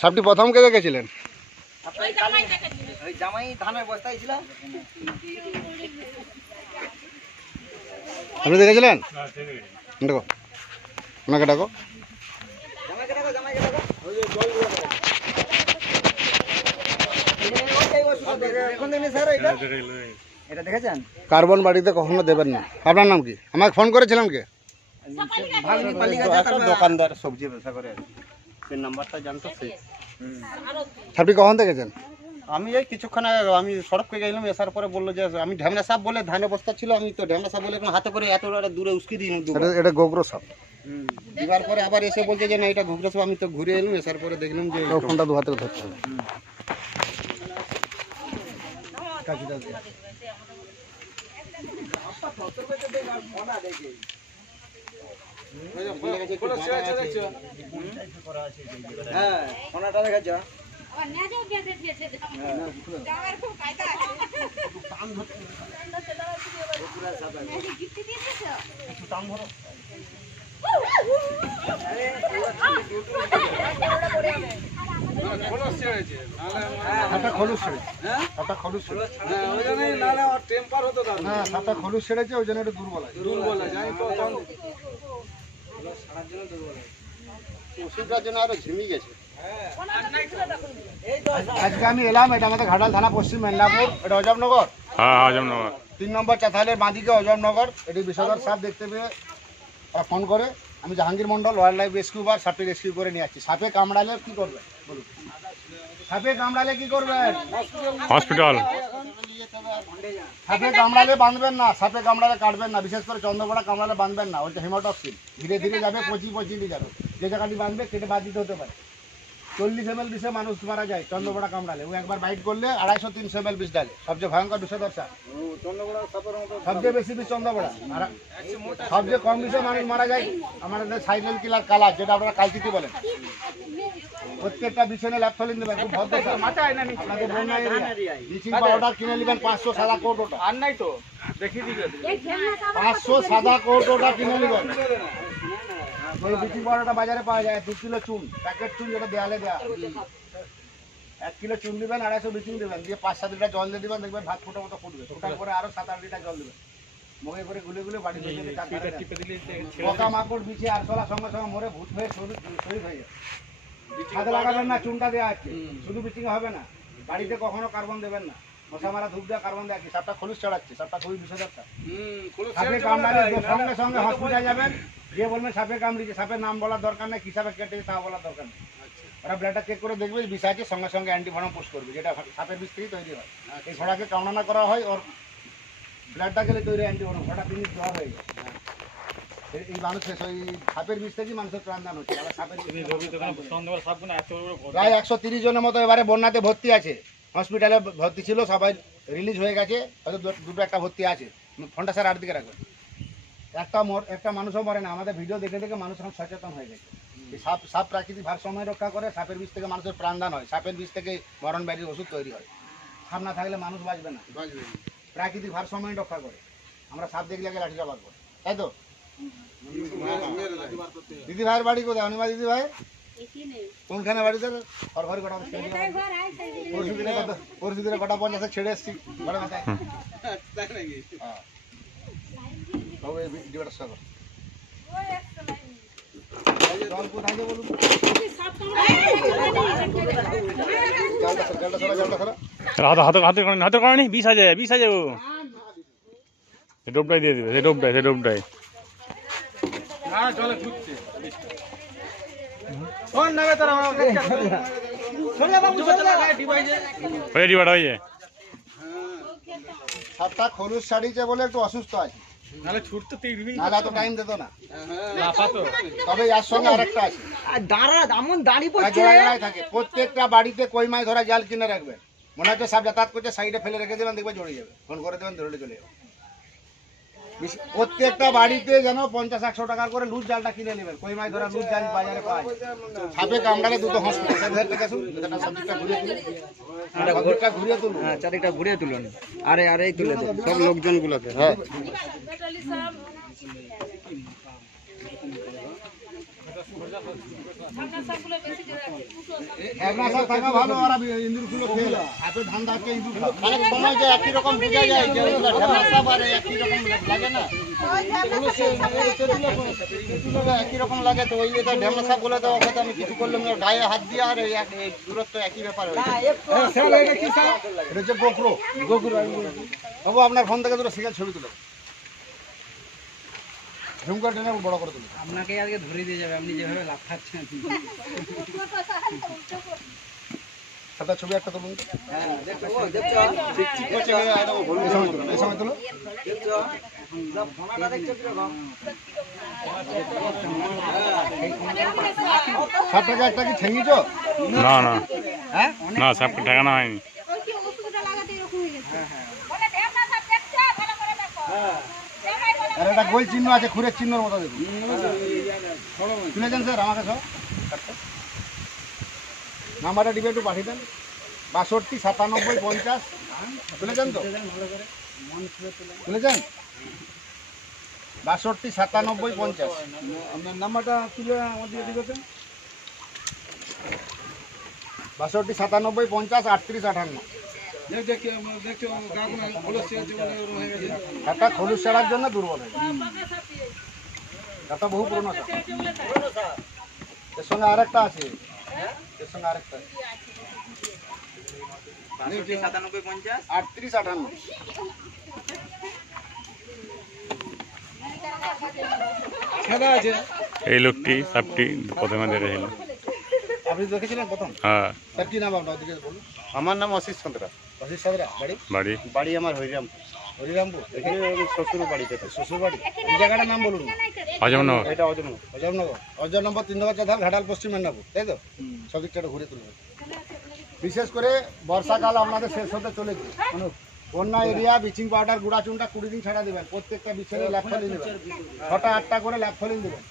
সাপটি প্রথম কে দেখেছিলেন? আপনি দেখেছিলেন? দেখো। ওনাকে ডাকো। কার্বন বাড়িতে কখনো দেবেন না। আপনার নাম কি? আমাকে ফোন করেছিলাম কে? দোকানদার সবজি ব্যবসা করে সে নাম্বারটা জানতো সে। সাপটি কখন দেখেছেন? আমি এই কিছুক্ষণ আগে আমি সড়ককে গেলাম এসার পরে বলল যে আমি ঢ্যামনা সাপ বলে ধানের বস্তা ছিল আমি তো ঢ্যামনা সাপ বলে এখন হাতে করে এত দূরে উস্কি দিই এটা এটা গোগ্র সাপ। দিবার পরে আবার এসে বলছে যে না এটা ঘুগরা সাপ আমি তো ঘুরে এলাম আসার পরে দেখলাম যে ফোনটা দু হাতে ধরতে হবে। হ্যাঁ হ্যাঁ? হ্যাঁ নাহলে আমার টেম্পার হতো তার। হ্যাঁ সাপটা খলুস ছেড়েছে ওই জন্য একটু দুর্বল আছে দুর্বল আছে আমি জন্য আরও ঝিমি গেছে। আজকে আমি এলাম এটা আমাদের ঘাটাল থানা পশ্চিম মেদিনীপুর এটা অজবনগর। হ্যাঁ হজমনগর তিন নম্বর চাতালের বাঁদিকে অজবনগর এটি বিষধর সাপ দেখতে পেয়ে ফোন করে। আমি Jahangir Mondal wild life rescue বার সাপে রেস্কিউ করে নিয়ে আসছি। সাপে কামড়ালে কি করবে বলুন। সাপে কামড়ালে কি করবেন? হসপিটাল। সাপে কামড়ালে বাঁধবেন না সাপে কামড়ালে কাটবেন না বিশেষ করে চন্দ্রপড়া কামড়ালে বাঁধবেন না ওইটা হেমাটক্সিন। ধীরে ধীরে যাবে পচি পচি যাবে। যে জায়গাটি বাঁধবে কেটে বাদ দিতে হতে পারে। চল্লিশ এম এল বিষে মানুষ মারা যায় চন্দ্রপড়া কামড়ালে। ও একবার বাইট করলে আড়াইশো তিনশো এম এল বিষ ডালে। সবচেয়ে ভয়ঙ্কর সাপের মতো সবচেয়ে বেশি বিষ চন্দ্রপড়া আর সবচেয়ে কম বিষে মানুষ মারা যায় আমাদের সাইকেল কিলার কালার যেটা আপনারা কালচিতি বলেন। প্রত্যেকটা বিছনে ল্যাপথলিন দেবেন খুব ভদ্র সাপ। বন্যা এরিয়া। ব্লিচিং পাউডার কিনে নেবেন পাঁচশো সাদা কোট ওটা। আর নাই তো। দেখি দিকে পাঁচশো সাদা কোট ওটা কিনে নেবেন। ওই ব্লিচিং পাউডারটা বাজারে পাওয়া যায় দু কিলো চুন প্যাকেট চুন যেটা দেয়ালে এক কিলো চুন দিবেন আড়াইশো ব্লিচিং দেবেন দিয়ে পাঁচ সাত লিটার জল দিয়ে দিবেন দেখবেন ভাত ফুটো মতো ফুটবে। ফুটার পরে আরও সাত আট লিটার জল দেবেন। মুখে করে গুলে গুলে বাড়ি পোকা মাকড় বিছে আরশোলা সঙ্গে সঙ্গে মরে ভূত হয়ে শরীর হয়ে ছাদে লাগাবেন না চুনটা দেওয়া আছে। শুধু বিচিং হবে না। বাড়িতে কখনো কার্বন দেবেন না। মশা মারা ধূপ দেওয়া কার্বন দেওয়া আছে। সাপটা খলুস চড়াচ্ছে সাপটা খুবই সাপে সঙ্গে সঙ্গে হসপিটাল যাবেন। গিয়ে বলবেন সাপে কামড়িয়েছে সাপের নাম বলার দরকার নেই কি সাপে কেটেছে তা বলার দরকার নেই। ওরা ব্লাডটা চেক করে দেখবে যে বিষ আছে সঙ্গে সঙ্গে অ্যান্টিভেনম পোস্ট করবে যেটা সাপের বিষ থেকেই তৈরি হয়। এই ঘোড়াকে কামড়ানো করা হয় ওর ব্লাডটা গেলে তৈরি অ্যান্টিভেনম ঘোড়া তিনি জ্বর হয়ে যায়। এই- এই মানুষের ওই সাপের বিষ থেকেই মানুষের প্রাণদান হচ্ছে আবার সাপের প্রায় একশো তিরিশ জনের মতো এবারে বন্যাতে ভর্তি আছে। হসপিটালে ভর্তি ছিল সবাই রিলিজ হয়ে গেছে হয়তো দুটো একটা ভর্তি আছে। ফোনটা স্যার আর দিকে রাখবেন একটা মর একটা মানুষও মরে না। আমাদের ভিডিও দেখে দেখে মানুষ এখন সচেতন হয়ে গেছে। সাপ সাপ প্রাকৃতিক ভারসাম্য রক্ষা করে সাপের বিষ থেকে মানুষের প্রাণদান হয়। সাপের বিষ থেকে মরণ ব্যাধির ওষুধ তৈরি হয়। সাপ না থাকলে মানুষ বাঁচবে না। বাঁচবে প্রাকৃতিক ভারসাম্য রক্ষা করে। আমরা সাপ দেখলে আগে লাঠি চাপার করি। তাই তো? দিদি ভাইয়ের বাড়ি কোথায়? অনিমা দিদি ভাই কোনখানে বাড়ি ঘর ঘরে কটা পরশু দিনে কত পরশু দিনে কটা পঞ্চাশে ছেড়ে এসছি। ঘরে মাথায়। সব জল কোথায় যে বলুন? সরা হাতে হাতে হাতে করেনি হাতে করেনি বিষ হাজার বিষ হাজার ও। সে ডোবটাই দিয়ে দেবে সে ডোবটাই ডোবটাই। যা যা। সাতটা খলুস ছাড়িয়েছে বলে একটু অসুস্থ আছে। নালে ছুটতে তিরবি নাহলে তো টাইম দিত না। লাফাতো তবে এর সঙ্গে আরেকটা আছে। আর দাঁড়া এমন দাঁড়িয়ে পড়ছে থাকে। প্রত্যেকটা বাড়িতে কই মাছ ধরা জাল কিনে রাখবেন মনে হচ্ছে সব যাতায়াত করছে সাইডে ফেলে রেখে দেবেন দেখবে জড়ে যাবে। ফোন করে দেবেন ধরে চলে যাবে। প্রত্যেকটা বাড়িতে যেন পঞ্চাশ একশো টাকা করে লুজ জালটা কিনে নেবেন। কই মাছ ধরা লুজ জাল বাজারে পায় যায় সাপে কামড়ালে দুটো হসপিটাল ঘুরিয়ে তুলুন। হ্যাঁ চারিটা ঘুরিয়ে তুলুন। আরে আরে তুলে সব লোকজনগুলোকে হ্যাঁ ঢ্যাবনা সাপ থাকা ভালো ওরা ইঁদুরগুলো খেয়ে নেয়। হাতে ধান দাঁতকে ইঁদুর খায়। অনেক সময় যে একই রকম বোঝা যায় লাগে না? একই রকম তো ওই সাপ বলে তো ওকে আমি কিছু করলাম গায়ে হাত দিয়ে আর এই দূরত্ব একই ব্যাপার হয়ে এটা হচ্ছে গোখরো। গোখরো বাবু আপনার ফোন থেকে দুটো সিঙ্গেল ছবি তুলে। ঝুমকা টেনে বড় করে তুলে আপনাকে আজকে ধরে দিয়ে যাবে আপনি যেভাবে লাফাচ্ছেন সাদা ছবি একটা তুলুন। সাপটাকে একটা কি ঠেঙিছ? না না। হ্যাঁ? না সাপকে ঠেকানো হয়নি। আর একটা গোল চিহ্ন আছে খুরের চিহ্নর মতো দেখুন। শুনেছেন স্যার আমাকে সব। নাম্বারটা ডিবে একটু পাঠিয়ে দেন। বাষট্টি সাতানব্বই পঞ্চাশ। তুলেছেন তো। তুলেছেন বাষট্টি সাতানব্বই পঞ্চাশ। আপনার নাম্বারটা তুলে দিবেন। বাষট্টি সাতানব্বই পঞ্চাশ আটত্রিশ আটান্ন একটা খলুস ছাড়ার জন্য দুর্বল হয়ে একটা বহু পুরনো। এর সঙ্গে আরেকটা আছে। এর সঙ্গে আরেকটা আটত্রিশ আটান্ন। এই লোকটি সাপটি প্রথমে দেখেছিল আপনি দেখেছিলেন প্রথম? হ্যাঁ। স্যার কি নাম আপনার? বলুন। আমার নাম অশিস চন্দ্রা বাড়ি? বাড়ি। বাড়ি আমার হরিরাম হরিরামপুর? এখানে আমি শ্বশুর বাড়িতে শ্বশুর বাড়ি এই জায়গাটার নাম বলুন। এটা নম্বর তিন নম্বর ঘাটাল পশ্চিম মেদিনীপুর তাই তো? সব দিকটা ঘুরে তুলবেন বিশেষ করে বর্ষাকাল আপনাদের শেষ হতে চলেছে। মানে বন্যা এরিয়া ব্লিচিং পাউডার গুঁড়া চুনটা কুড়ি দিন ছাড়া দেবেন। প্রত্যেকটা বিছানে ল্যাপ ফলিন দেবেন। ছটা আটটা করে ল্যাপ ফলিন দেবেন।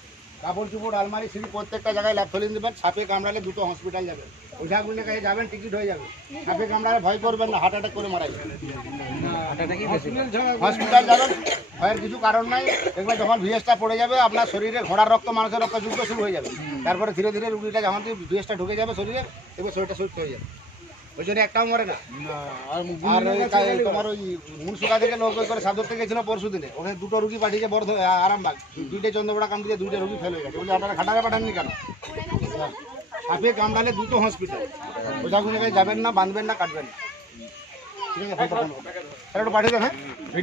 কাপড় চুপড়, আলমারি, সিঁড়ি, প্রত্যেকটা জায়গায় ল্যাপ ফলিন দেবেন, সাপে কামড়ালে দুটো হসপিটাল যাবেন ওঝাগুলির কাছে যাবেন টিকিট হয়ে যাবে। সাপে কামড়ালে ভয় করবেন না হার্ট অ্যাটাক করে মারা যাবে। হসপিটাল যাবেন, ভয়ের কিছু কারণ নাই। দেখবেন যখন ভিএসটা পড়ে যাবে, আপনার শরীরে ঘোড়ার রক্ত, মানুষের রক্ত যুদ্ধ শুরু হয়ে যাবে। তারপরে ধীরে ধীরে রুগীটা যখন ভিএসটা ঢুকে যাবে শরীরে, এবার শরীরটা সুস্থ হয়ে যাবে। ওই জন্য একটাও মরে না। আর তোমার ওই মুনসুকা থেকে লোক করে সাদর থেকে গেছিল পরশু দিনে। ওখানে দুটো রুগী পাঠিয়েছে বর্ধ আরামবাগ। দুইটা চন্দ্রপড়া কাম দিয়ে দুইটা রুগী ফেলে গেছে। বলে আপনারা খাটারে পাঠাননি কেন? সাপে কামড়ালে দুটো হসপিটাল ওঝাগুলো যাবেন না বাঁধবেন না কাটবেন না। ঠিক আছে একটু পাঠিয়ে দেন হ্যাঁ?